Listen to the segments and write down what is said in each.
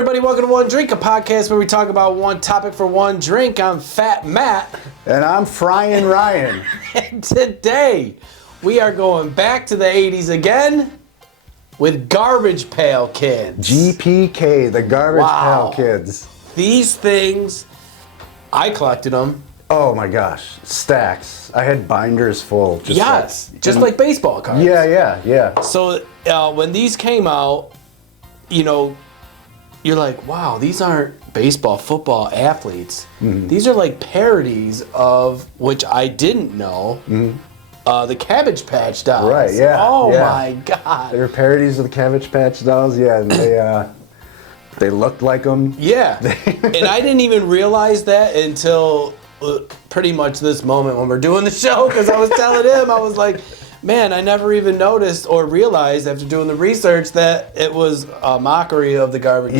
everybody. Welcome to One Drink, a podcast where we talk about one topic for one drink. I'm Fat Matt. And I'm Fryin' Ryan. And today, we are going back to the 80s again with Garbage Pail Kids. GPK, the Garbage Pail Kids. These things, I collected them. Oh my gosh, stacks. I had binders full. Just like baseball cards. Yeah. So when these came out, you know, you're like, wow, these aren't baseball, football athletes. Mm-hmm. These are like parodies of, which I didn't know, the Cabbage Patch Dolls. Right, yeah. Oh my God. They were parodies of the Cabbage Patch Dolls, yeah, and they looked like them. Yeah, and I didn't even realize that until pretty much this moment when we're doing the show, because I was telling him, I was like, man, I never even noticed or realized after doing the research that it was a mockery of the Garbage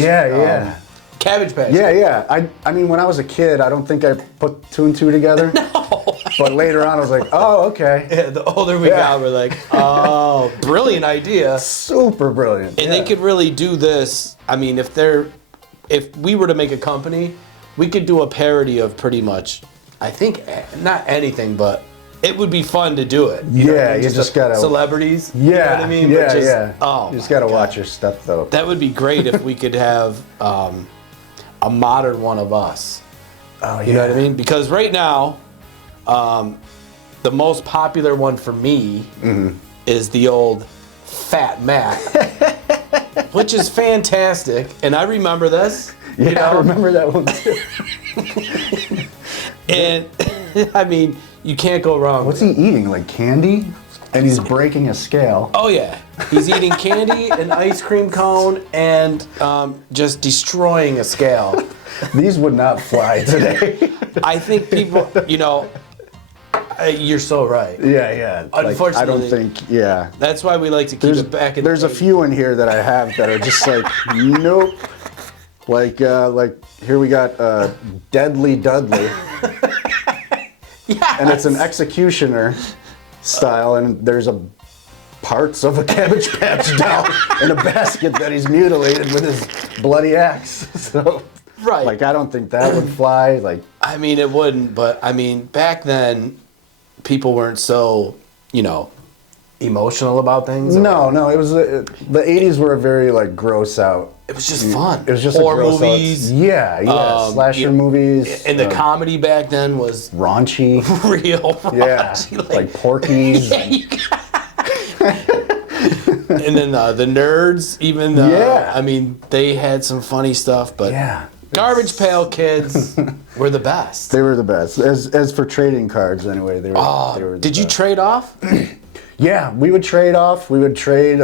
Cabbage Patch. Yeah. I mean, when I was a kid, I don't think I put two and two together. No. But later on, I was like, oh, okay. Yeah, the older we got, we're like, oh, brilliant idea. Super brilliant. And they could really do this. I mean, if we were to make a company, we could do a parody of pretty much, I think, not anything, but it would be fun to do it. You just gotta celebrities. Yeah, you know what I mean? Oh, you just gotta watch your stuff though. That would be great if we could have a modern one of us. Oh yeah. You know what I mean? Because right now, the most popular one for me is the old Fat Matt, which is fantastic, and I remember this. Yeah, you know? I remember that one too. And I mean, you can't go wrong. What's he eating? Like candy? And he's breaking a scale. Oh yeah, he's eating candy, an ice cream cone, and just destroying a scale. These would not fly today. I think people, you know, you're so right. Yeah. Unfortunately, I don't think. Yeah. That's why we like to keep it back in. There's a few in here that I have that are just like, nope. Like here we got Deadly Dudley. Yes. And it's an executioner style, and there's parts of a Cabbage Patch doll in a basket that he's mutilated with his bloody axe. So, right. Like, I don't think that would fly. Like, I mean, it wouldn't, but I mean, back then, people weren't so, you know, emotional about things. No, it was the 80s were a very like gross out. It was just fun. It was just horror movies. Yeah, slasher movies. And the comedy back then was raunchy. Real raunchy. Yeah, like Porky's. And then the nerds, even. I mean, they had some funny stuff, but Garbage Pail Kids were the best. They were the best. As for trading cards, anyway, they were. They were the did you best. trade off? Yeah, we would trade off. We would trade.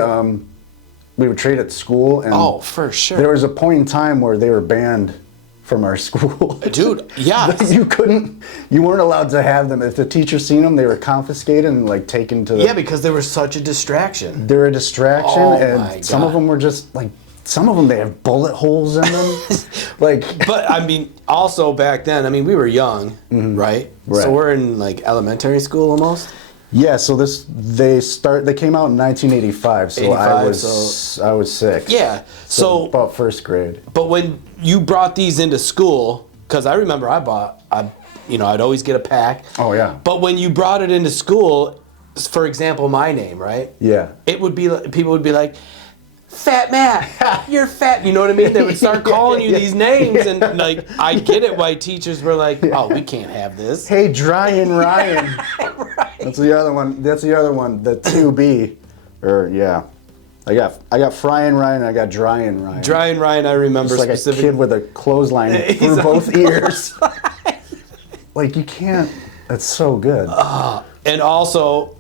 We would trade at school. And for sure. There was a point in time where they were banned from our school. Dude, yeah. You weren't allowed to have them. If the teacher seen them, they were confiscated and like taken to the... Yeah, because they were such a distraction. They were a distraction, and some of them were just like... Some of them, they have bullet holes in them. But, I mean, also back then, I mean, we were young, right? So we're in like elementary school almost. Yeah, so they came out in 1985, so I was 6. Yeah, so about first grade. But when you brought these into school, because I remember I'd always get a pack. Oh yeah. But when you brought it into school, for example, my name, right? Yeah. It would be people would be like, Fat Matt, you're fat. You know what I mean? They would start calling you these names, and like I get it why teachers were like, oh, we can't have this. Hey, Dryinryan. Right. That's the other one. The 2B. I got Fryin' Ryan and I got Dryinryan. Dryinryan, I remember just like a kid with a clothesline through both ears. Like you can't. That's so good. And also,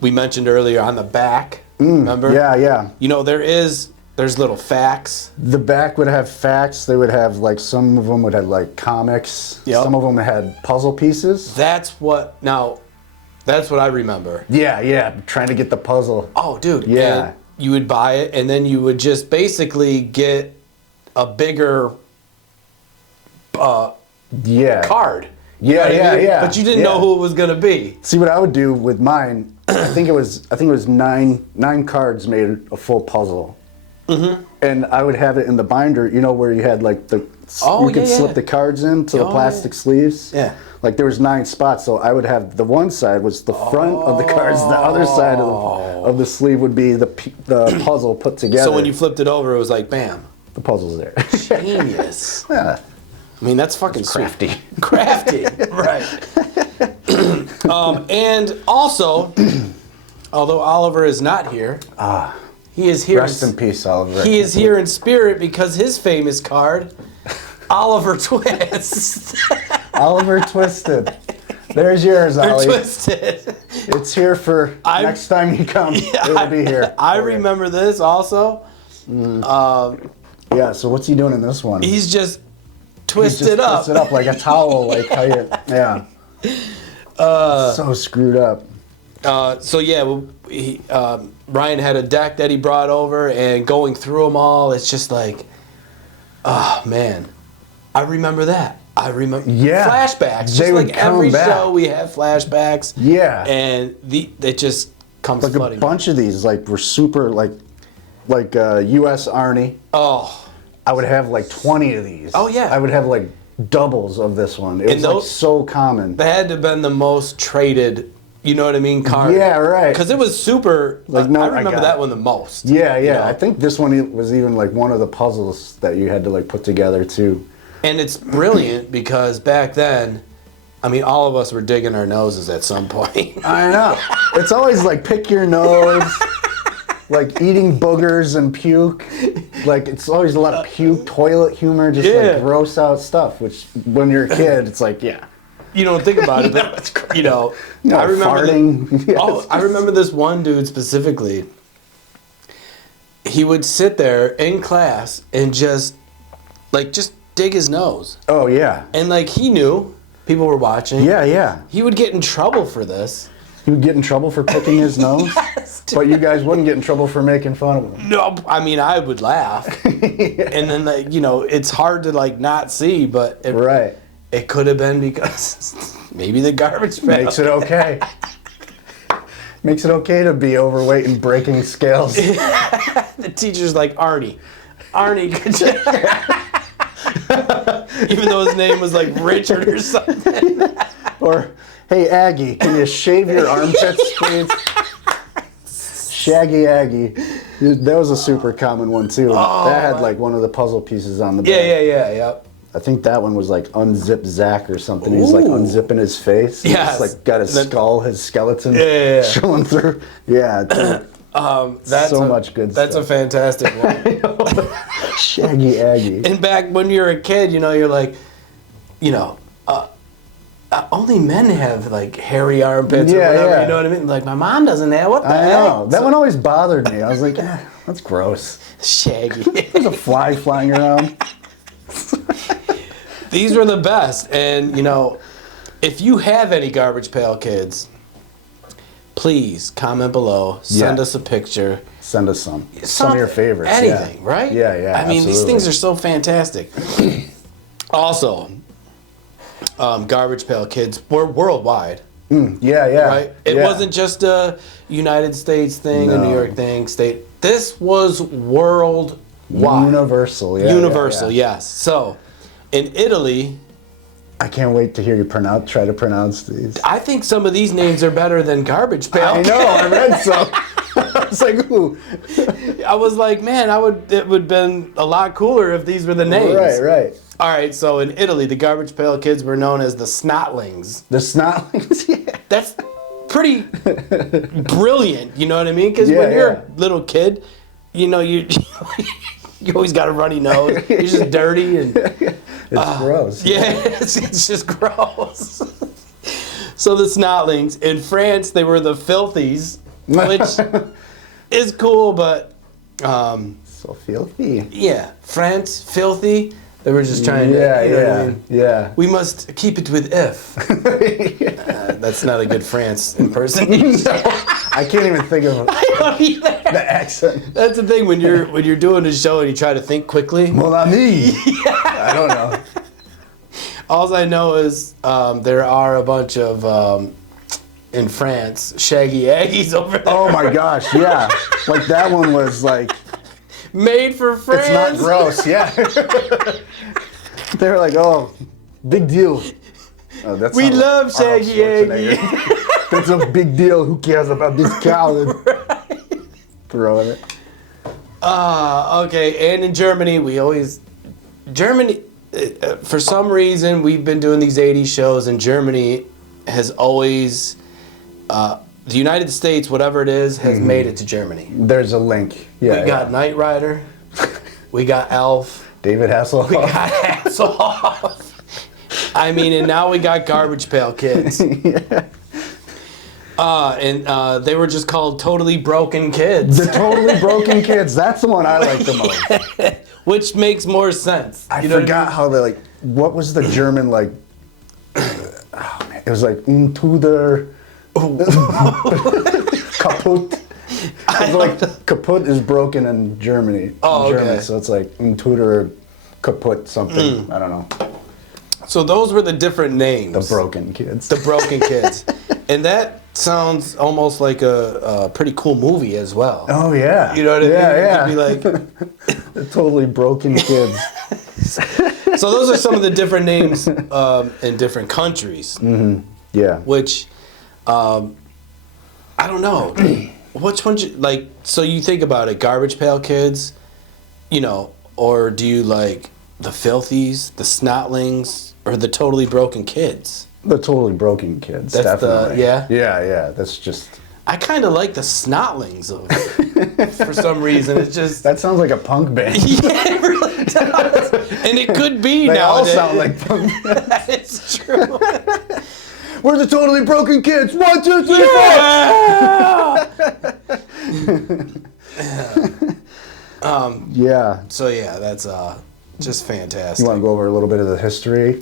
we mentioned earlier on the back. Remember? Yeah. You know, there's little facts. The back would have facts. They would have like some of them would have like comics. Yep. Some of them had puzzle pieces. That's what I remember. Yeah. Trying to get the puzzle. Oh, dude. Yeah. And you would buy it, and then you would just basically get a bigger card. Yeah. But you didn't know who it was gonna be. See what I would do with mine. I think it was 9 cards made a full puzzle. and I would have it in the binder. You know where you had like you could slip the cards into the plastic sleeves. Yeah. Like there was 9 spots, so I would have the one side was the front of the cards, the other side of the sleeve would be the puzzle put together. So when you flipped it over, it was like, bam. The puzzle's there. Genius. Yeah. I mean, that's fucking Crafty. Sweet. Crafty, right. And also, although Oliver is not here, he is here. Rest in peace, Oliver. He is here in spirit because his famous card, Oliver Twist. Oliver Twisted. There's yours, Ollie. Twisted. It's here for next time you come. It'll be here. I remember this also. Yeah, so what's he doing in this one? He's just twisted up. Twisted up like a towel, like how you, yeah. So screwed up. So yeah, Ryan had a deck that he brought over, and going through them all, it's just like, oh man, I remember that. I remember flashbacks. Just like every show, we have flashbacks. Yeah, and it just comes like flooding. A bunch of these were super like U.S. Arnie. Oh, I would have like 20 of these. Oh yeah, I would have like doubles of this one. It was like so common. They had to have been the most traded. You know what I mean? Card. Yeah, right. Because it was super. Like I remember that one the most. Yeah, yeah. You know? I think this one was even like one of the puzzles that you had to like put together too. And it's brilliant because back then, I mean, all of us were digging our noses at some point. I know. It's always like pick your nose, like eating boogers and puke. Like it's always a lot of puke, toilet humor, just like gross out stuff. Which when you're a kid, it's like You don't think about it, but you know, I remember farting. I remember this one dude specifically. He would sit there in class and just dig his nose. Oh yeah. And like he knew people were watching. Yeah, yeah. He would get in trouble for this. He would get in trouble for picking his nose? Yes, but you guys wouldn't get in trouble for making fun of him. No, I mean I would laugh. And then it's hard to not see, but it could have been because maybe the garbage pail makes it okay. Makes it okay to be overweight and breaking scales. The teacher's like, Arnie, could you? Even though his name was like Richard or something. Or, hey Aggie, can you shave your armpits, please? Shaggy Aggie. That was a super common one too. That had like one of the puzzle pieces on the back. Yeah. I think that one was like Unzip Zach or something. He's like unzipping his face. Yes. He's like got his skull, his skeleton showing through. Yeah. That's much good stuff. That's a fantastic one. Shaggy Aggie. And back when you're a kid, you're like, only men have like hairy armpits or whatever. Yeah. You know what I mean? Like my mom doesn't have. What the heck? I know. That one always bothered me. I was like, that's gross. Shaggy. There's a fly flying around. These were the best. And, if you have any Garbage Pail Kids, please comment below. Send us a picture. Send us some. Some of your favorites. Anything, right? Yeah, I mean, these things are so fantastic. Also, Garbage Pail Kids were worldwide. Right? It wasn't just a United States thing, a New York thing, state. This was worldwide. Universal, Universal, yes. So, in Italy... I can't wait to hear you try to pronounce these. I think some of these names are better than Garbage Pail. I know, I read some. I was like, ooh. I was like, man, it would have been a lot cooler if these were the names. Right. All right, so in Italy, the Garbage Pail Kids were known as the Snotlings. The Snotlings, yeah. That's pretty brilliant, you know what I mean? Because when you're a little kid, you always got a runny nose. You're just dirty and it's gross. Yeah, it's just gross. So the Snotlings in France, they were the Filthies, which is cool, but so filthy. Yeah, France, filthy. They were just trying to. What I mean? Yeah. We must keep it with if. That's not a good France impersonation. I can't even think of I don't either. The accent. That's the thing when you're doing a show and you try to think quickly. Mon ami. I don't know. All I know is there are a bunch of in France Shaggy Aggies over there. Oh my gosh, yeah. Like that one was like Made for France. It's not gross, yeah. They were like, oh, big deal. Oh, that's We love Shaggy Aggie. That's a big deal. Who cares about this cow? Right. Throwing it. Okay, and in Germany, Germany, for some reason, we've been doing these 80s shows, and Germany has always, the United States, whatever it is, has made it to Germany. There's a link. Yeah, we got Knight Rider, we got Elf, David Hasselhoff. we got Hasselhoff. I mean, and now we got Garbage Pail Kids. Yeah. And they were just called Totally Broken Kids. The Totally Broken Kids. That's the one I like the most. Which makes more sense. I forgot how they like. What was the German like? Oh, man, it was like Untuder. Kaputt. It's like kaputt is broken in Germany. Oh, German, okay. So it's like Untuder kaputt something. I don't know. So those were the different names. The Broken Kids. The Broken Kids. And that sounds almost like a pretty cool movie as well. Oh yeah. You know what I mean? Yeah. It could be like The Totally Broken Kids. So those are some of the different names in different countries. Mm-hmm. Yeah. Which I don't know. Which one like so you think about it, Garbage Pail Kids, you know, or do you like the Filthies, the Snotlings, or the Totally Broken Kids? The Totally Broken Kids. That's definitely. Yeah? That's just. I kind of like the Snotlings for some reason. It's just That sounds like a punk band. yeah, it really does. And it could be They nowadays. all sound like punk bands. It's true. We're the Totally Broken Kids. 1, 2, 3, 4. Yeah. So yeah, that's just fantastic. You want to go over a little bit of the history?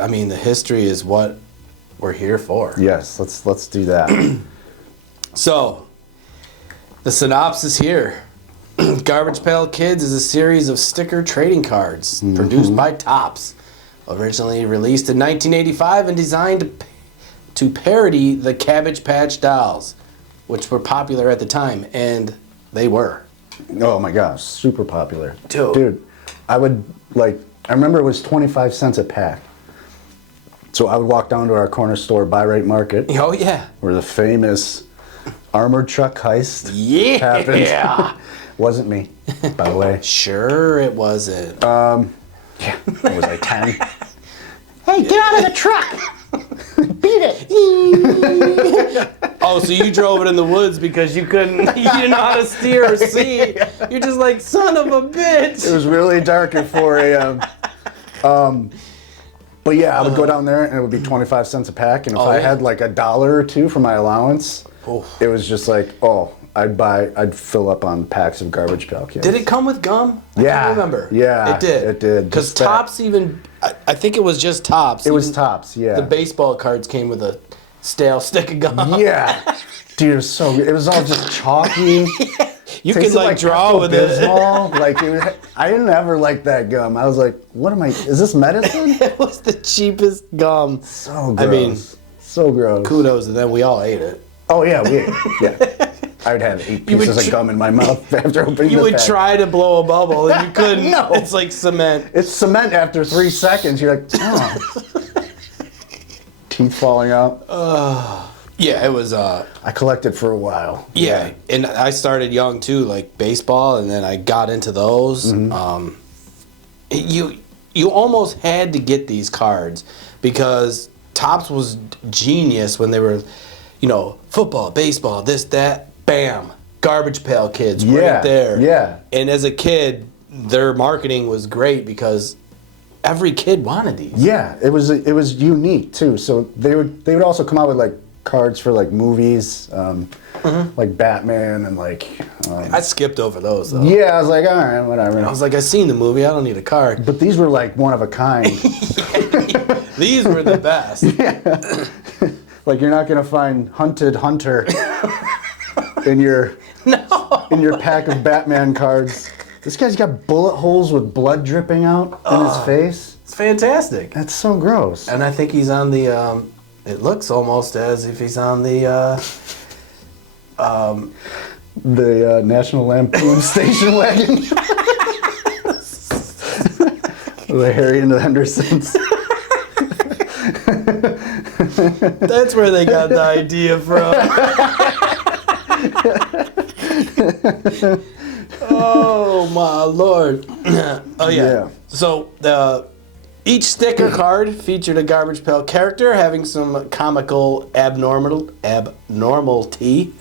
I mean, the history is what we're here for. Yes. Let's do that. So, the synopsis here. Garbage Pail Kids is a series of sticker trading cards produced by Topps. Originally released in 1985 and designed to parody the Cabbage Patch Dolls, which were popular at the time, and they were. Oh my gosh, super popular. Dude. I remember it was 25 cents a pack. So I would walk down to our corner store, Buy Right Market, Oh, yeah. where the famous armored truck heist Yeah. happened. Wasn't me, by the way. Sure it wasn't. Yeah, I was like 10. Hey, get out of the truck! Beat it! Oh, so you drove it in the woods because you didn't know how to steer or see. You're just like, son of a bitch. It was really dark at 4 a.m. But yeah, I would go down there and it would be 25 cents a pack. And if I had like $1 or $2 for my allowance, it was just like, I'd fill up on packs of Garbage Pail Kids. Did it come with gum? I Yeah. can't remember. Yeah, It did. it did. Because Just that- Topps I think it was just Topps. It was Even Topps, yeah. The baseball cards came with a stale stick of gum. Yeah. Dude, it was so good. It was all just chalky. You could Tasted like draw with it. Pepto-Bismol. Like I didn't ever like that gum. I was like, what am I? Is this medicine? It was the cheapest gum. So gross. I mean, so gross. kudos, and then we all ate it. Oh yeah, yeah. I would have 8 pieces of gum in my mouth after opening You the would pack. try to blow a bubble, and you couldn't. No. It's like cement. It's cement after 3 seconds. You're like, oh. Teeth falling out. Yeah, it was. I collected for a while. Yeah, and I started young too, like baseball, and then I got into those. You almost had to get these cards because Topps was genius when they were, football, baseball, this, that, bam, Garbage Pail Kids right there. Yeah. And as a kid, their marketing was great because every kid wanted these. Yeah, it was unique too. So they would also come out with like cards for like movies, like Batman and like. I skipped over those though. Yeah, I was like, all right, whatever. I was like, I seen the movie. I don't need a card. But these were like one of a kind. These were the best. Like you're not gonna find Hunted Hunter in your pack of Batman cards. This guy's got bullet holes with blood dripping out in his face. It's fantastic. That's so gross. And I think he's on the. It looks almost as if he's on the The National Lampoon station wagon. The Harry and the Hendersons. That's where they got the idea from. Oh my lord. Oh yeah. So each sticker card featured a Garbage Pail character having some comical abnormality.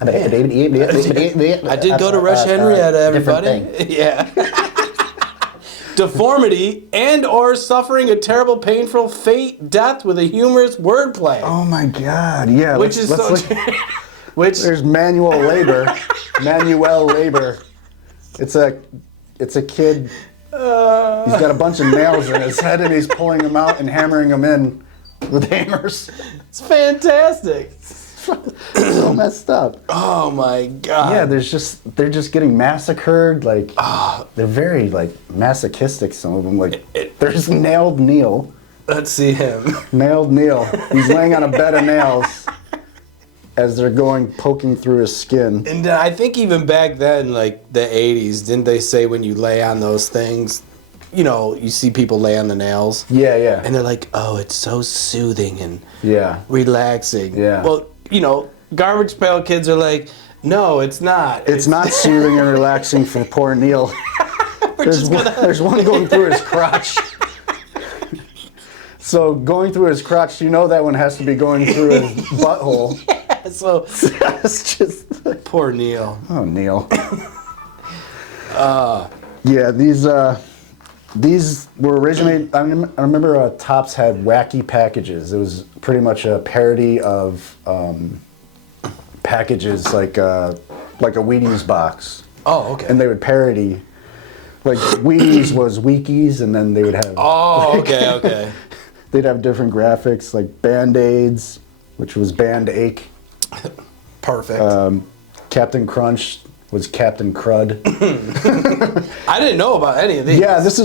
I did go to Rush Henrietta, everybody. Yeah. Deformity and or suffering a terrible, painful fate, death with a humorous wordplay. Oh my God! Yeah, which is so. Which there's manual labor. Manual labor. It's a kid. He's got a bunch of nails in his head and he's pulling them out and hammering them in with hammers. It's fantastic. So messed up. Oh my God. Yeah, they're just getting massacred. Like they're very like masochistic. Some of them. Like there's nailed Neil. Let's see him. Nailed Neil. He's laying on a bed of nails as they're poking through his skin. And I think even back then, like the 80s, didn't they say when you lay on those things, you know, you see people lay on the nails? Yeah, yeah. And they're like, oh, it's so soothing and relaxing. Yeah. Well, you know, Garbage Pail Kids are like, no, it's not. It's not soothing and relaxing for poor Neil. There's one going through his crotch. So going through his crotch, you know that one has to be going through his butthole. Yeah, so it's just poor Neil. Oh, Neil. Yeah, these were originally. I remember Topps had wacky packages. It was pretty much a parody of packages like a Wheaties box. Oh, okay. And they would parody. Like Wheaties was Weekies, and then they would have. Oh, okay. They'd have different graphics, like Band-Aids, which was Band Ache. Perfect. Captain Crunch was Captain Crud. I didn't know about any of these. Yeah, this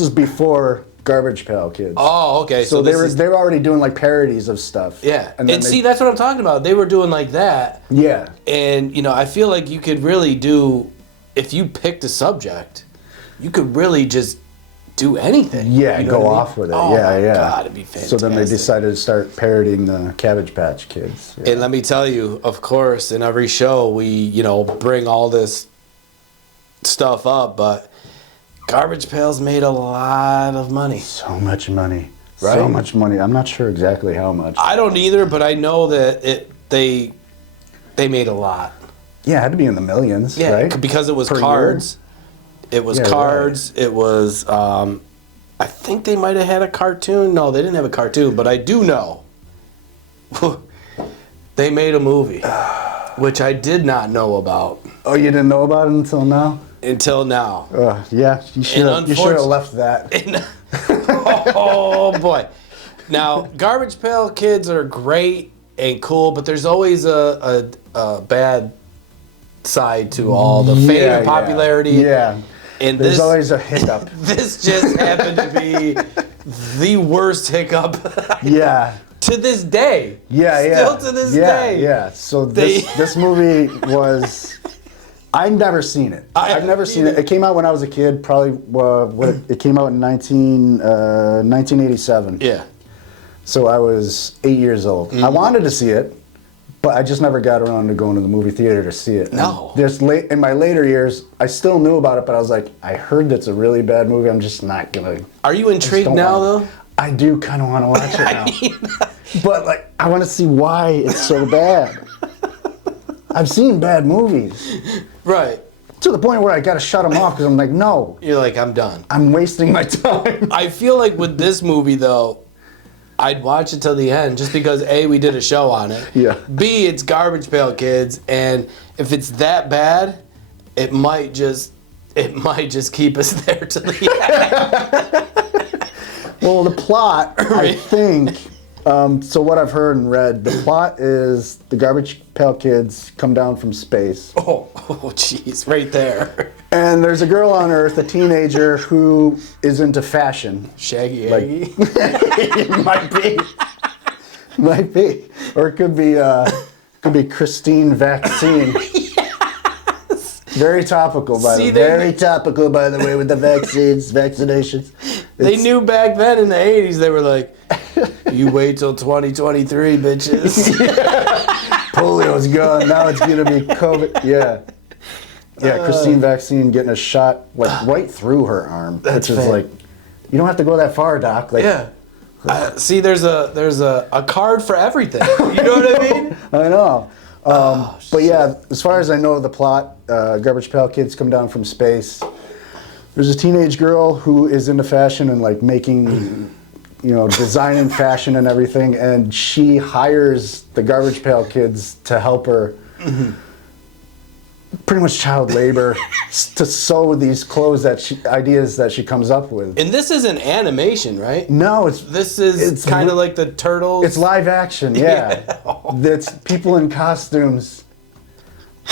is before Garbage Pail Kids. Oh, okay. So they were already doing like parodies of stuff. Yeah, and see, that's what I'm talking about. They were doing like that. Yeah. And, you know, I feel like you could really do, if you picked a subject, you could really just do anything. Yeah, you know go what I mean? off with it. Oh yeah, my yeah. God, it'd be fantastic. So then they decided to start parodying the Cabbage Patch Kids. Yeah. And let me tell you, of course, in every show we, you know, bring all this stuff up, but Garbage Pails made a lot of money. So much money. Right? So much money. I'm not sure exactly how much. I don't either, but I know that they made a lot. Yeah, it had to be in the millions, right? Because it was Per cards. year? It was cards. Right. It was, I think they might have had a cartoon. No, they didn't have a cartoon, but I do know they made a movie, which I did not know about. Oh, you didn't know about it until now? Until now. Yeah, you should have left that. Oh, boy. Now, Garbage Pail Kids are great and cool, but there's always a bad side to all the fame and popularity. Yeah. And there's always a hiccup. This just happened to be the worst hiccup. Yeah. To this day. Yeah. Still to this day. Yeah. So this movie was. I've never seen it. I've never seen it. It came out when I was a kid. Probably. It came out in 1987. Yeah. So I was 8 years old. I wanted to see it, but I just never got around to going to the movie theater to see it. No. In my later years, I still knew about it, but I was like, I heard that's a really bad movie. I'm just not gonna. Are you intrigued now, though? I do kind of want to watch it now, but like, I want to see why it's so bad. I've seen bad movies, right? To the point where I got to shut them off because I'm like, no. You're like, I'm done. I'm wasting my time. I feel like with this movie, though, I'd watch it till the end just because A, we did a show on it. Yeah. B, it's Garbage Pail Kids, and if it's that bad, it might just keep us there till the end. Well, the plot, I think. So what I've heard and read, the plot is the Garbage Pail Kids come down from space. Oh, jeez, right there. And there's a girl on Earth, a teenager, who is into fashion. Shaggy Aggie? It might be. Or it could be Could be Christine Vaccine. Very topical, by the way. Very topical, by the way, with the vaccinations. They knew back then in the 80s, they were like, you wait till 2023, bitches. Polio's gone. Now it's going to be COVID. Yeah. Yeah, Christine Vaccine getting a shot like right through her arm. Which is like, you don't have to go that far, Doc. Like, yeah. See, there's a card for everything. You know what I mean? I know. But yeah, as far as I know, the plot, Garbage Pail Kids come down from space. There's a teenage girl who is into fashion and like making, designing fashion and everything, and she hires the Garbage Pail Kids to help her. Pretty much child labor to sew these clothes ideas that she comes up with. And this isn't animation, right? No, it's kind of like the Turtles. It's live action, yeah. It's people in costumes,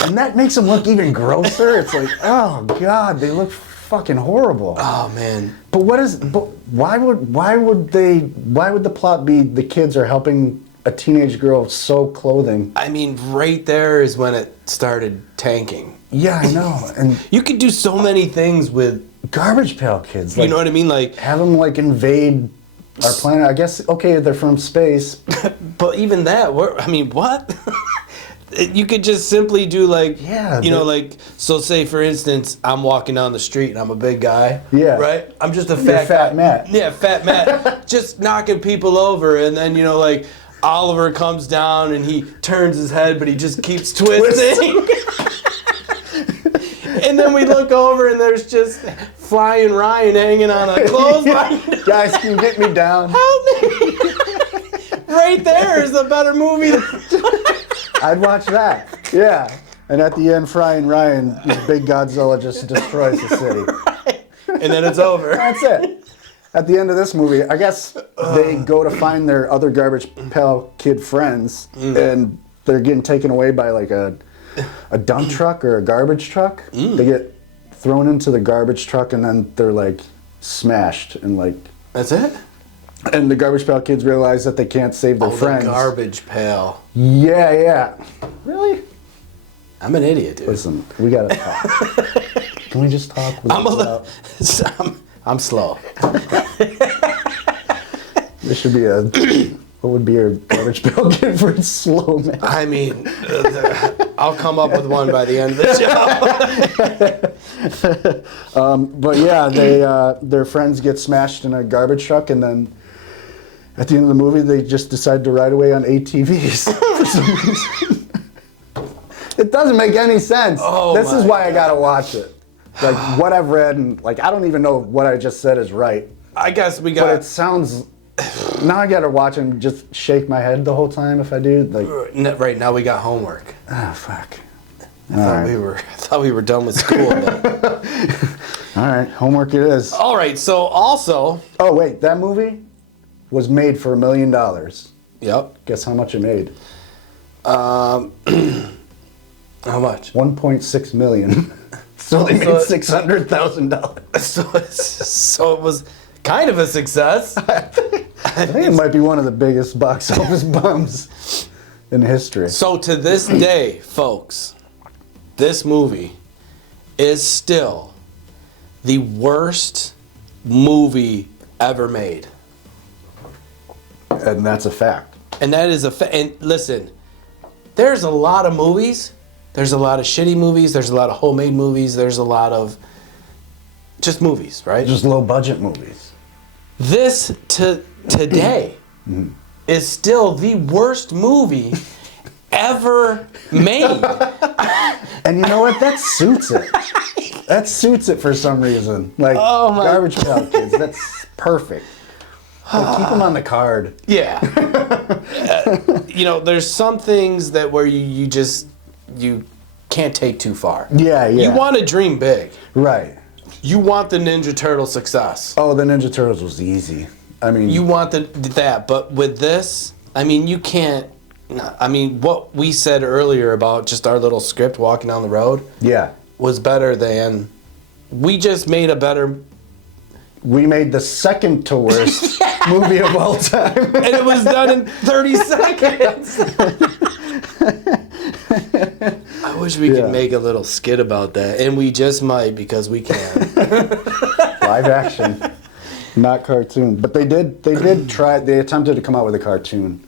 and that makes them look even grosser. It's like, oh god, they look fucking horrible. Oh man. But why would the plot be the kids are helping a teenage girl sew clothing? I mean, right there is when it started tanking. Yeah, I know. And you could do so many things with Garbage Pail Kids. Like, you know what I mean? Like, have them like invade our planet. I guess, okay, they're from space. But even that, what? You could just simply do like, so say for instance, I'm walking down the street and I'm a big guy. Yeah. Right? I'm just a fat guy. Matt. Yeah, Fat Matt. Just knocking people over, and then, like, Oliver comes down and he turns his head, but he just keeps twisting. And then we look over and there's just Flying Ryan hanging on a clothesline. Guys, can you get me down? Help me. Right there is a better movie. I'd watch that. Yeah. And at the end, Flying Ryan, this big Godzilla just destroys the city. Right. And then it's over. That's it. At the end of this movie, I guess they go to find their other Garbage Pail Kid friends, and they're getting taken away by like a dump truck or a garbage truck. They get thrown into the garbage truck, and then they're like smashed and like. That's it? And the Garbage Pail Kids realize that they can't save their friends. The garbage pail. Yeah. Really? I'm an idiot, dude. Listen, we gotta talk. Can we just talk? I'm slow. There should be what would be your Garbage Pail Kid for slow, man? I mean, I'll come up with one by the end of the show. But yeah, their friends get smashed in a garbage truck, and then at the end of the movie, they just decide to ride away on ATVs for some reason. It doesn't make any sense. This is why I gotta watch it. Like, what I've read, and like, I don't even know what I just said is right. I guess we got. But it sounds. Now I gotta watch and just shake my head the whole time if I do. Like, right now we got homework. Oh fuck! I thought we were done with school. But. All right, homework it is. All right, so also. Oh wait, that movie was made for $1 million. Yep. Guess how much it made? How much? 1.6 million. So they made $600,000. So it was kind of a success. I think it might be one of the biggest box office bombs in history. So to this day, folks, this movie is still the worst movie ever made. And that's a fact. And that is a fact. And listen, there's a lot of movies. There's a lot of shitty movies. There's a lot of homemade movies. There's a lot of just movies, right? Just low budget movies. This today is still the worst movie ever made. And you know what? That suits it. That suits it for some reason. Like, Garbage Pail Kids, that's perfect. Like, keep them on the card. Yeah. There's some things that where you can't take too far. Yeah. You want to dream big. Right. You want the Ninja Turtle success. Oh, the Ninja Turtles was easy. I mean... You want that, but with this, I mean, you can't... I mean, what we said earlier about just our little script walking down the road... Yeah. ...was better than... We just made a better... We made the second to worst movie of all time. And it was done in 30 seconds. I wish we could make a little skit about that, and we just might because we can. Live action, not cartoon. But they did try. They attempted to come out with a cartoon.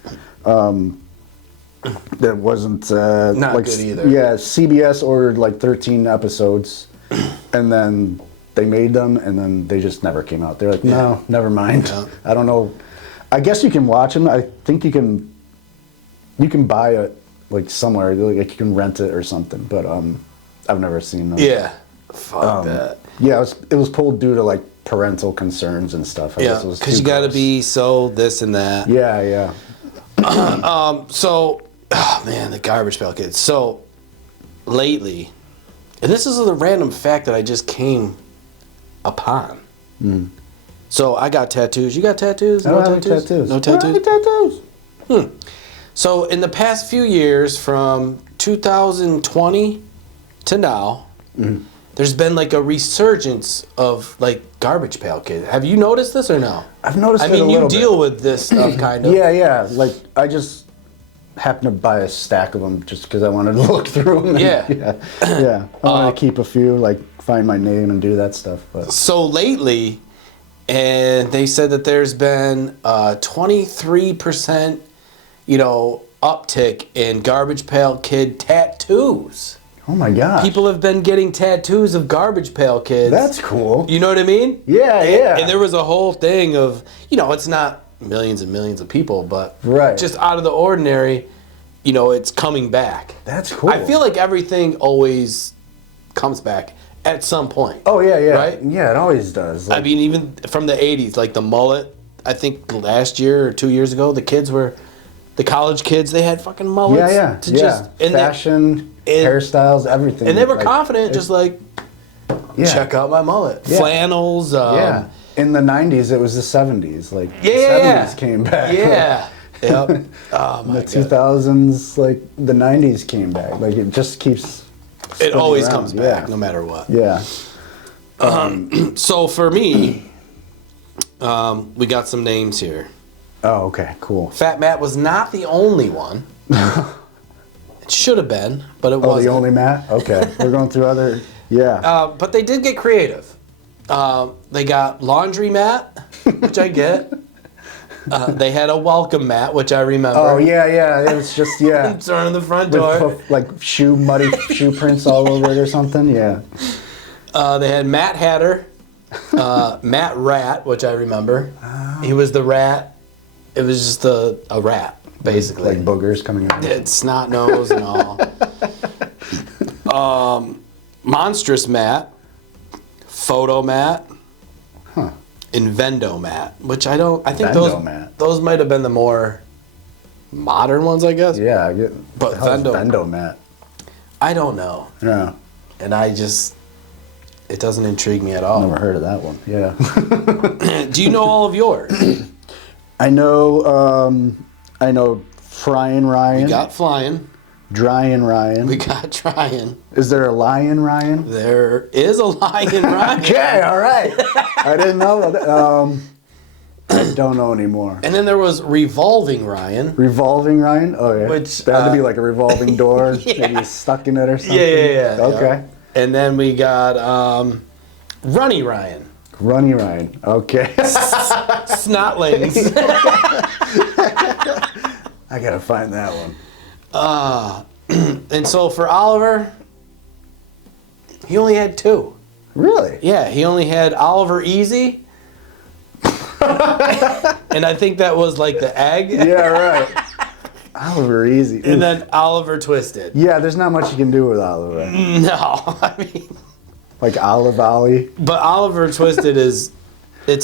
That wasn't not like, good either. Yeah, CBS ordered like 13 episodes, and then they made them, and then they just never came out. They're like, no, never mind. Yeah. I don't know. I guess you can watch them. I think you can buy it like somewhere. Like you can rent it or something. But I've never seen them. Yeah, fuck that. Yeah, it was pulled due to like parental concerns and stuff. Yeah, because you got to be so this and that. Yeah. So, oh man, the Garbage Pail Kids. So, lately, and this is a random fact that I just came upon. So, I got tattoos. You got tattoos? I don't have tattoos. No tattoos? I don't have tattoos. So, in the past few years, from 2020 to now, there's been like a resurgence of like Garbage Pail Kids. Have you noticed this or no? I've noticed I it a mean, you little deal with this stuff kind of. Yeah. Like I just happened to buy a stack of them just because I wanted to look through them. Yeah. I wanted to keep a few, like find my name and do that stuff. But So lately, and they said that there's been a 23%, uptick in Garbage Pail Kid tattoos. oh my gosh, People have been getting tattoos of Garbage Pail Kids. that's cool. You know what I mean? Yeah. And there was a whole thing of, it's not millions and millions of people, but Right. just out of the ordinary, it's coming back. That's cool. I feel like everything always comes back at some point. Oh yeah. Right? Yeah, it always does. I mean, even from the 80s, like the mullet, I think last year or 2 years ago, the college kids, they had fucking mullets. Yeah. Fashion, hairstyles, everything. And they were like, confident, just like, check out my mullet. Yeah. Flannels. Yeah. In the 90s, it was the 70s. Like, the Yeah. 70s came back. Yeah. Yep. Oh, my The God. 2000s, like, the 90s came back. Like, it just keeps It spinning always around. comes back, no matter what. Yeah. So for me, we got some names here. Oh, okay, cool. Fat Matt was not the only one. It should have been, but it Oh, wasn't. the only Matt? Okay. We're going through other... Yeah. But they did get creative. They got laundry mat, which I get. They had a welcome mat, which I remember. Oh, yeah. It was just, yeah. Turn on the front door. With, like, muddy shoe prints all over it or something, yeah. They had Matt Hatter, Matt Rat, which I remember. He was the rat. It was just a rat, basically. Like boogers coming out. It's snot nose and all. Monstrous Matt, Photo Matt, Invendo Matt, which I think Vendo-Mat. those might have been the more modern ones, I guess. Yeah, I get... But the hell is Vendo- Vendo Matt. I don't know. Yeah. And it doesn't intrigue me at all. Never heard of that one. Yeah. Do you know all of yours? I know Fryin' Ryan. We got Flying. Dryinryan. We got Trying. Is there a Lion Ryan? There is a Lion Ryan. Okay, all right. I didn't know that. I don't know anymore. And then there was Revolving Ryan. Revolving Ryan? Oh, yeah. Which, that had to be like a revolving door. Maybe he's stuck in it or something. Yeah. Okay. And then we got Runny Ryan. Runny Ryan. Okay. Snotlings. I gotta find that one. And so for Oliver, he only had 2. Really? Yeah, he only had Oliver Easy. And I think that was like the egg. Yeah, right. Oliver Easy. And then Oliver Twisted. Yeah, there's not much you can do with Oliver. No, I mean... Like Olive Ollie. But Oliver Twisted it's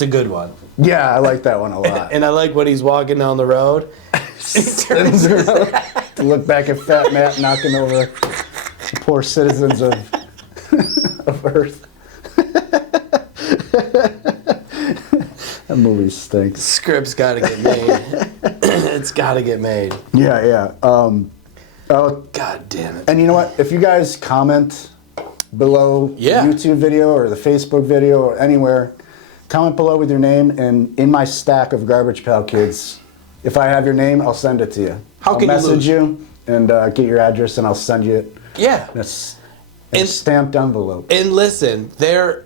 a good one. Yeah, I like that one a lot. And I like when he's walking down the road. Turns around to look back at Fat Matt knocking over the poor citizens of Earth. That movie stinks. Script's got to get made. It's got to get made. Yeah. Oh, God damn it. and you know what? If you guys comment below Yeah. the YouTube video or the Facebook video or anywhere, comment below with your name, and in my stack of Garbage Pail Kids, if I have your name, I'll send it to you. How can you I'll message you. and get your address, and I'll send you it. Yeah. That's a stamped envelope. And listen, there,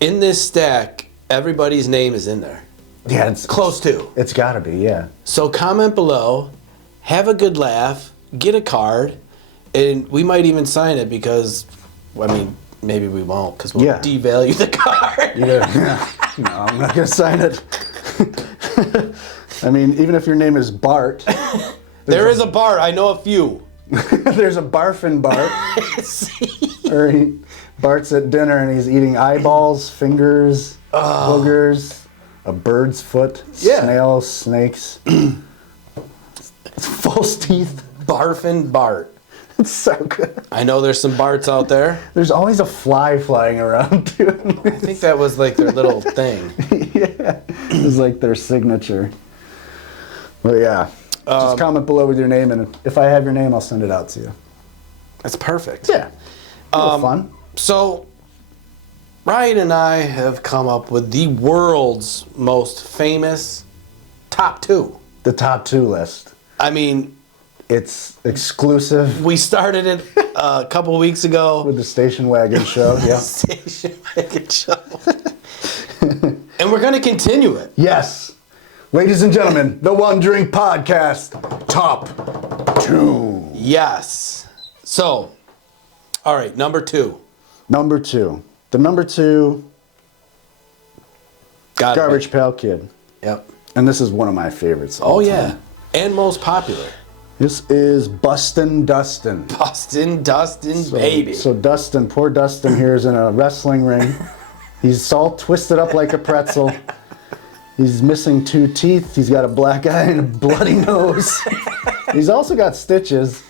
in this stack, everybody's name is in there. Yeah, it's Close to. It's got to be, yeah. So comment below, have a good laugh, get a card, and we might even sign it because, I mean, maybe we won't because we'll devalue the card. Yeah. No, I'm not going to sign it. I mean, even if your name is Bart. There is a Bart. I know a few. There's a Barfin Bart. Or Bart's at dinner and he's eating eyeballs, fingers, boogers, a bird's foot, snails, snakes. False teeth. Barfin Bart. It's so good. I know there's some Barts out there. There's always a fly flying around, too. I think that was like their little thing. Yeah. It's like their signature. Well, yeah. Just comment below with your name, and if I have your name, I'll send it out to you. That's perfect. Yeah. Fun. So, Ryan and I have come up with the world's most famous top 2. The top 2 list. I mean, it's exclusive. We started it a couple weeks ago. With the Station Wagon show, yeah. Station Wagon show. And we're going to continue it. Yes. Ladies and gentlemen, the One Drink Podcast, top 2. Yes. So, all right, number 2. Number 2. The number 2, Garbage Pail Kid. Yep. And this is one of my favorites. Oh, yeah. And most popular. This is Bustin' Dustin. Bustin' Dustin, baby. So Dustin, poor Dustin here is in a wrestling ring. He's all twisted up like a pretzel. He's missing 2 teeth. He's got a black eye and a bloody nose. He's also got stitches,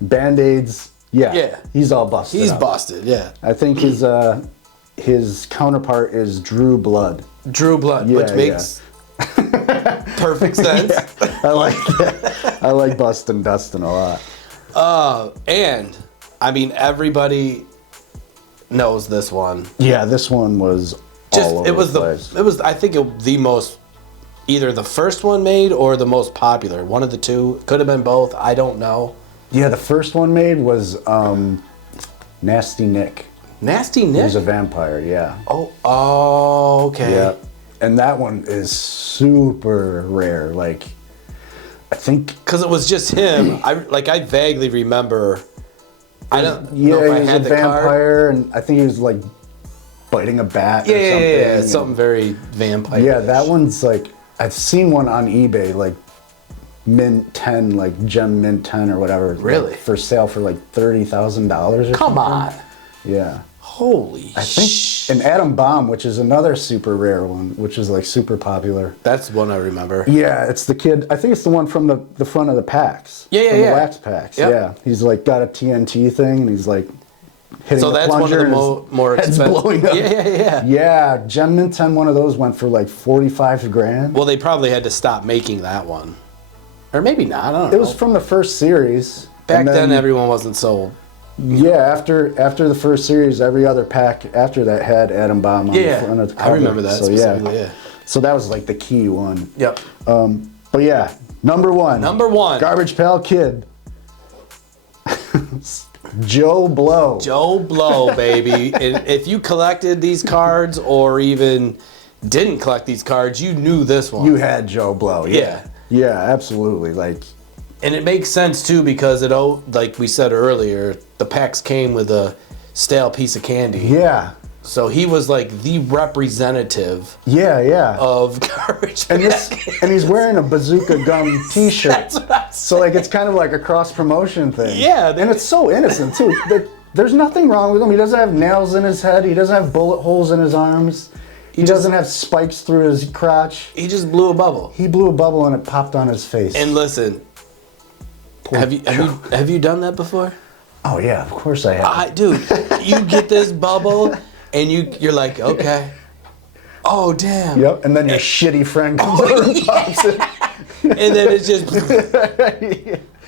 Band-Aids. Yeah. He's all busted. He's up. busted, yeah. I think his counterpart is Drew Blood. Drew Blood, which makes perfect sense. Yeah, I like that. I like Bustin' Dustin a lot. And I mean, everybody knows this one. Yeah, this one was all over the place. It was I think the most, either the first one made or the most popular. One of the two. Could have been both. I don't know. Yeah, the first one made was Nasty Nick. Nasty Nick? He was a vampire, yeah. Oh, okay. Yeah. And that one is super rare. Like, I think... Because it was just him. I vaguely remember... I don't know if I had the card. He was a vampire, and I think he was, like, biting a bat or something. Yeah, something very vampire. Yeah, that one's, like... I've seen one on eBay, like, mint 10, like, gem mint 10 or whatever. Really? Like, for sale for, like, $30,000 or something. Come on. Yeah. Holy I think an Atom Bomb, which is another super rare one, which is like super popular. That's one I remember. Yeah, it's the kid. I think it's the one from the front of the packs. Yeah. The wax packs. Yep. Yeah. He's like got a TNT thing, and he's like hitting so the that's one of the more expensive. Blowing up. Yeah. Yeah, Gem Mint 10, one of those went for like 45 grand. Well, they probably had to stop making that one, or maybe not. I don't know. It was from the first series. Back then, everyone wasn't so. Yeah, after the first series, every other pack after that had Atom Bomb on the front of the cover. I remember that specifically, yeah. So that was like the key one. Yep. But yeah, number one. Garbage Pail Kid. Joe Blow. Joe Blow, baby. And if you collected these cards or even didn't collect these cards, you knew this one. You had Joe Blow, yeah. Yeah, absolutely. Like... And it makes sense, too, because like we said earlier, the packs came with a stale piece of candy. Yeah. So he was like the representative of Garbage Pail Kids. And he's wearing a Bazooka Gum t-shirt. That's what I'm saying. So like it's kind of like a cross-promotion thing. Yeah. And it's so innocent, too. There's nothing wrong with him. He doesn't have nails in his head. He doesn't have bullet holes in his arms. He doesn't have spikes through his crotch. He just blew a bubble. He blew a bubble and it popped on his face. And listen... Have you done that before? Oh yeah, of course I have. Dude, you get this bubble and you're like, okay. Oh damn. Yep, and then your shitty friend comes over and pops it. And then it's just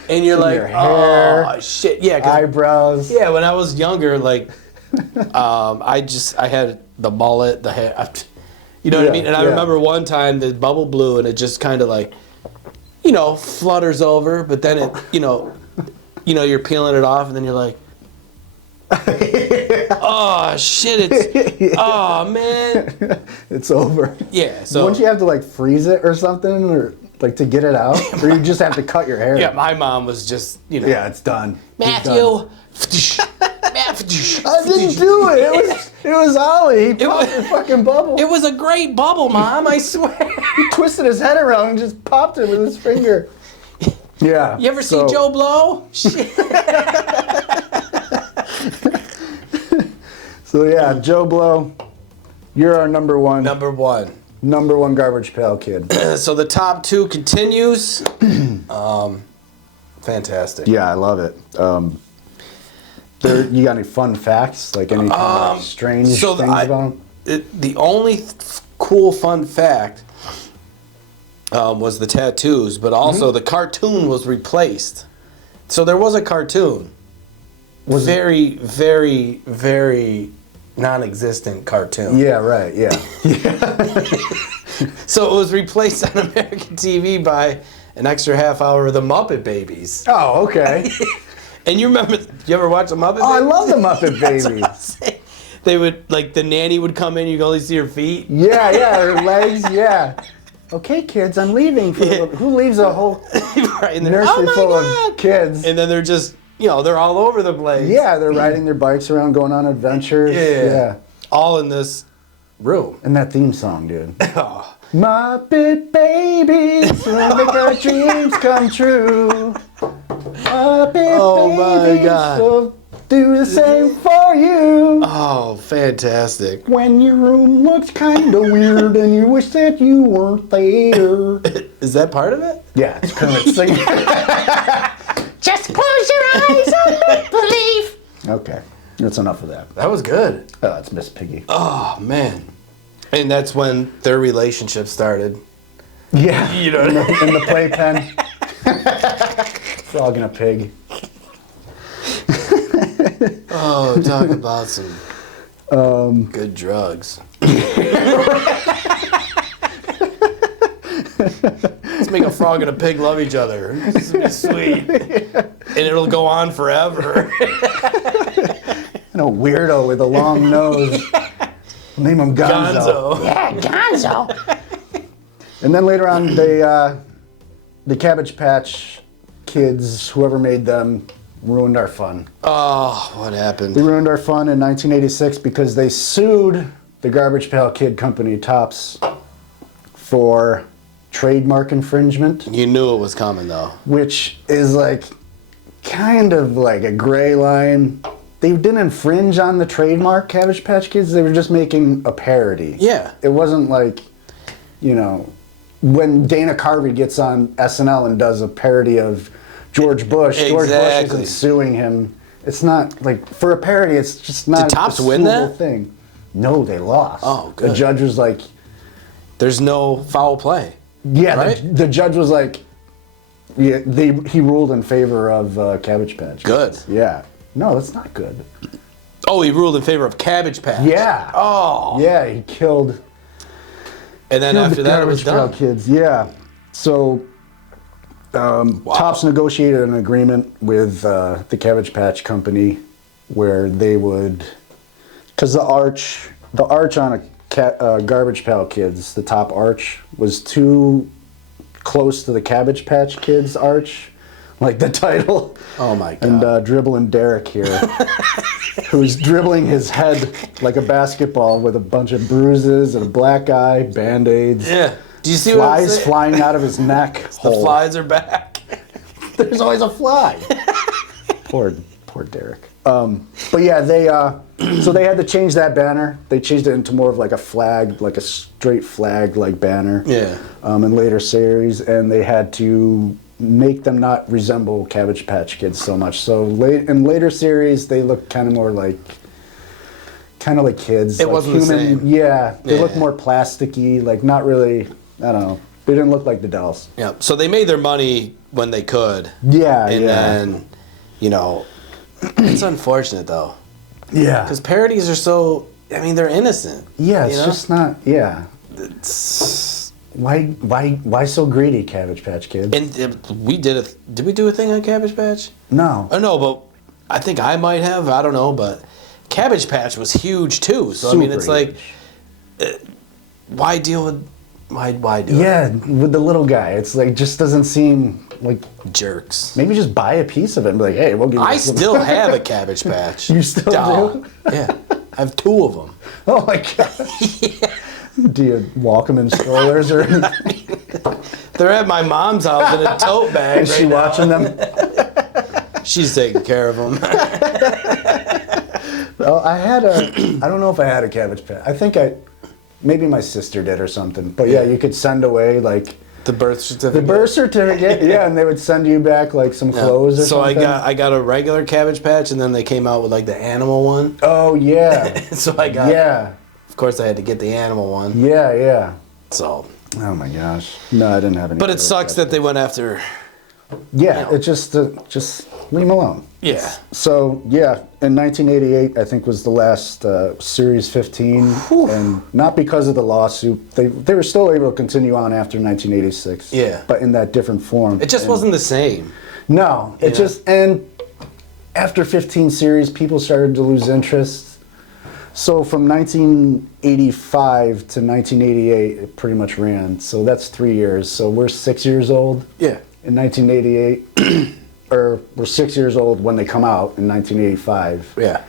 and you're like, your hair, oh shit. Yeah, eyebrows. Yeah, when I was younger, like I had the mullet, the hair, you know what I mean? And I remember one time the bubble blew and it just kind of like flutters over, but then it, you're peeling it off, and then you're like, oh shit! Oh man, it's over. Yeah. So wouldn't you have to like freeze it or something, or like to get it out, or you just have to cut your hair? yeah, my mom was just Yeah, it's done. Matthew. I didn't do it. It was Ollie. He popped the fucking bubble. It was a great bubble, Mom. I swear. He twisted his head around and just popped it with his finger. Yeah. You ever see Joe Blow? Shit. So yeah, Joe Blow, you're our number one Garbage Pail Kid. So the top two continues. Fantastic. Yeah, I love it. You got any fun facts? Like any kind of strange things about them? The only cool fun fact was the tattoos, but also the cartoon was replaced. So there was a cartoon. Very, very, very non-existent cartoon. Yeah, right, yeah. So it was replaced on American TV by an extra half hour of the Muppet Babies. Oh, okay. And you ever watch the Muppet Babies? Oh, I love the Muppet Babies. They would, the nanny would come in, you could only see her feet. Yeah, her legs, yeah. Okay, kids, I'm leaving. Who leaves a whole right, nursery full of kids? And then they're just, they're all over the place. Yeah, they're riding their bikes around, going on adventures. Yeah. All in this room. And that theme song, dude. Oh. Muppet babies, will make our dreams come true. Muppet babies, my God. will do the same for you. Oh, fantastic. When your room looks kind of weird and you wish that you weren't there. Is that part of it? Yeah, it's kind of singing. Just close your eyes and make believe. Okay, that's enough of that. That was good. Oh, it's Miss Piggy. Oh, man. And that's when their relationship started. Yeah, You know, in the playpen. Frog and a pig. Oh, talk about some good drugs. Let's make a frog and a pig love each other. This will be sweet. And it'll go on forever. And a weirdo with a long nose. Name him Gonzo. Yeah, Gonzo. And then later on, the Cabbage Patch Kids, whoever made them, ruined our fun. Oh, what happened? They ruined our fun in 1986 because they sued the Garbage Pail Kid company, Tops, for trademark infringement. You knew it was coming, though. Which is kind of like a gray line. They didn't infringe on the trademark Cabbage Patch Kids. They were just making a parody. Yeah. It wasn't like, when Dana Carvey gets on SNL and does a parody of George Bush, George Bush isn't suing him. It's not, for a parody, it's just not Did Tops a win that thing. No, they lost. Oh, good. The judge was like... There's no foul play. Yeah, right? the judge was like... Yeah, he ruled in favor of Cabbage Patch. Good. Yeah. No, that's not good. Oh, he ruled in favor of Cabbage Patch. Yeah. Oh. Yeah, he killed... And then after that, it was done. Kids, yeah. So, Tops negotiated an agreement with the Cabbage Patch Company where they would, because the arch on a Garbage Pail Kids, the top arch, was too close to the Cabbage Patch Kids arch, like the title. Oh my God. And dribbling Derek here, who's dribbling his head like a basketball with a bunch of bruises and a black eye, Band-Aids. Yeah. Do you see flies flying out of his neck? The flies are back. There's always a fly. Poor Derek. But yeah, so they had to change that banner. They changed it into more of like a flag, like a straight flag like banner. Yeah. In later series, and they had to make them not resemble Cabbage Patch Kids so much. So in later series, they look kind of more like kids. It wasn't human, the same. Yeah, they look more plasticky, not really. I don't know. They didn't look like the dolls. Yeah. So they made their money when they could. Yeah, and then, it's unfortunate though. Yeah. Because parodies are so. They're innocent. Yeah, it's just not. Yeah. Why so greedy, Cabbage Patch Kids? And did we do a thing on Cabbage Patch? No. Oh no, but I think I might have. I don't know, but Cabbage Patch was huge too. So I mean, it's Super like, why deal with? Why do it? Yeah, with the little guy, it's like just doesn't seem like Jerks. maybe just buy a piece of it and be like, hey, we'll give you. I this still little- have a Cabbage Patch. You still doll. do? Yeah, I have 2 of them. Oh my gosh. Do you walk them in strollers or They're at my mom's house in a tote bag. is she right now. watching them? She's taking care of them. Well, I don't know if I had a Cabbage Patch. I think maybe my sister did or something. But yeah, you could send away like The birth certificate. the birth certificate, yeah, and they would send you back like some clothes or So something. I got a regular Cabbage Patch, and then they came out with like the animal one. Oh yeah. So I got. Yeah. Of course, I had to get the animal one. Yeah. So, Oh my gosh. No, I didn't have any. but it Cabbage sucks Patch. that they went after. Yeah, it just leave them alone. Yeah. So yeah, in 1988, I think was the last Series 15, and not because of the lawsuit. They were still able to continue on after 1986. Yeah. But in that different form. It just And- wasn't the same. No, it Yeah. just and after 15 series, people started to lose interest. So from 1985 to 1988, it pretty much ran. So that's 3 years. So we're 6 years old Yeah. in 1988, or we're 6 years old when they come out in 1985. Yeah.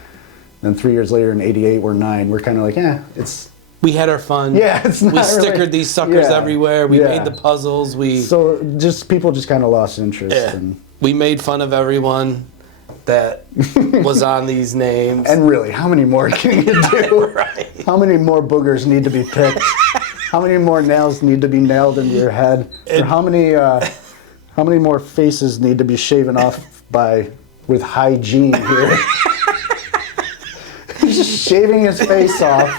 Then 3 years later in '88, we're 9. We're kind of like, it's We had our fun. Yeah, it's We not really- stickered these suckers Yeah, everywhere. We yeah. made the puzzles. so people just kind of lost interest. Yeah. And We made fun of everyone that was on these names. really, how many more can you do? Right. How many more boogers need to be picked? How many more nails need to be nailed into your head? Or how many more faces need to be shaven off with hygiene here? He's just shaving his face off.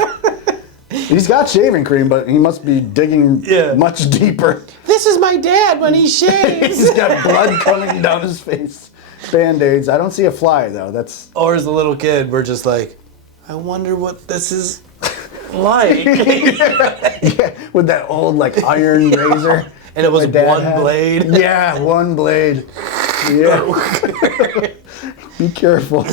He's got shaving cream, but he must be digging much deeper. This is my dad when he shaves. He's got blood coming down his face. Band-aids. I don't see a fly though. That's Or as a little kid, we're just like, I wonder what this is like. yeah, with that old like iron razor. And it was my dad one had. blade. Yeah, one blade. Yeah. Be careful.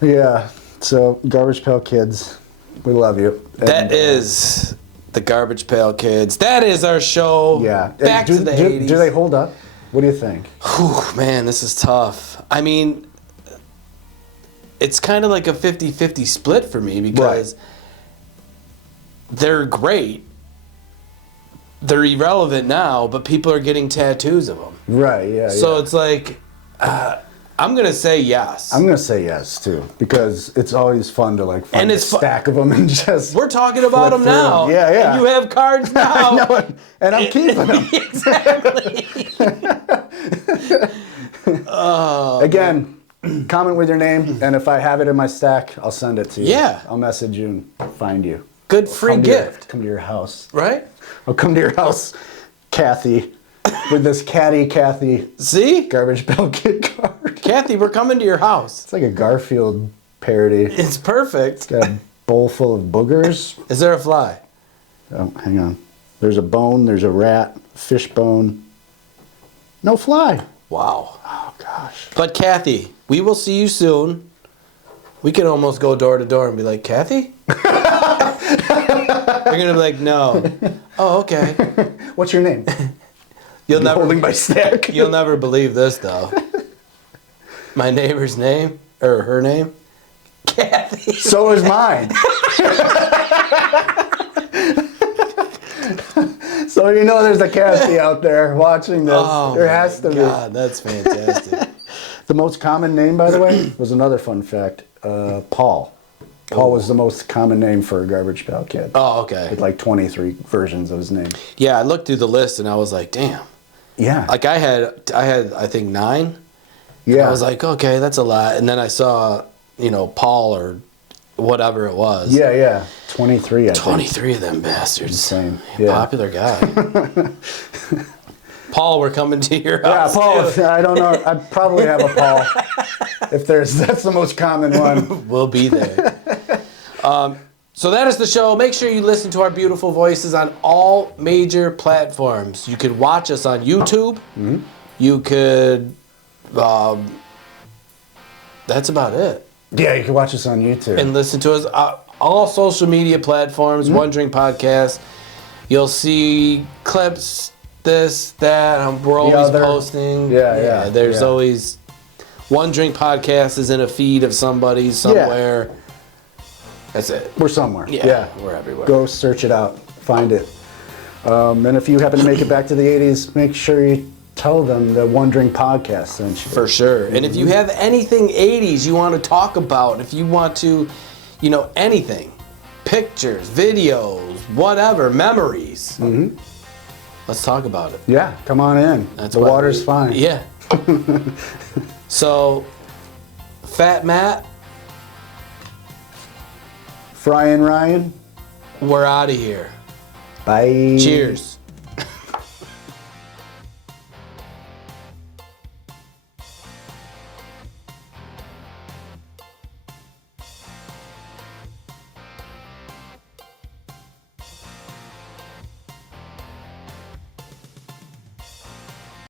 Yeah. So, Garbage Pail Kids, we love you. That is the Garbage Pail Kids. That is our show. Yeah. Back to the 80s. Do they hold up? What do you think? Whew, man, this is tough. I mean, it's kind of like a 50-50 split for me because they're great. They're irrelevant now, but people are getting tattoos of them. Right, yeah. So yeah. it's like, I'm going to say yes. I'm going to say yes, too, because it's always fun to like find And a it's fu- stack of them and just... We're talking about them flip through now. 'em. Yeah, yeah. And you have cards now. I know it, and I'm keeping them. Exactly. Again, comment with your name, and if I have it in my stack, I'll send it to you. Yeah. I'll message you and find you. Good free Come to your- gift, come to your house. right? I'll come to your house, Kathy, with this Kathy See? Garbage Pail Kid card. Kathy, we're coming to your house. It's like a Garfield parody. It's perfect. Got a bowl full of boogers. Is there a fly? Oh, hang on. There's a bone, there's a rat, fish bone. No fly. Wow. Oh, gosh. But Kathy, we will see you soon. We can almost go door to door and be like, Kathy? You're going to be like, no. Oh, okay. What's your name? You'll I'm never holding my stack. You'll never believe this, though. My neighbor's name, or her name? Kathy. So is mine. So you know there's a Kathy out there watching this. Oh, there has to God, that's fantastic. be. The most common name, by the way, was another fun fact. Paul. Paul was the most common name for a Garbage Pail Kid. Oh, okay. With like 23 versions of his name. Yeah, I looked through the list and I was like, damn. Yeah. Like I had I think 9. Yeah. I was like, okay, that's a lot. And then I saw, Paul or whatever it was. Yeah. 23, I think. 23 of them bastards. Insane. Yeah. Popular guy. Paul, we're coming to your Yeah, house. Paul. too. I don't know. I'd probably have a Paul. That's the most common one. We'll be there. So that is the show. Make sure you listen to our beautiful voices on all major platforms. You could watch us on YouTube. Mm-hmm. You could... that's about it. Yeah, you can watch us on YouTube. And listen to us all social media platforms, One Drink Podcast. You'll see clips, this, that. We're always posting. Yeah. There's always... One Drink Podcast is in a feed of somebody somewhere. Yeah. That's it. We're somewhere. Yeah, we're everywhere. Go search it out. Find it. And if you happen to make it back to the 80s, make sure you tell them the One Drink Podcast sent you. For sure. And if you have anything 80s you want to talk about, if you want to, anything, pictures, videos, whatever, memories, let's talk about it. Yeah, come on in. The water's fine. Yeah. So, Fat Matt. Fry and Ryan. We're out of here. Bye. Cheers.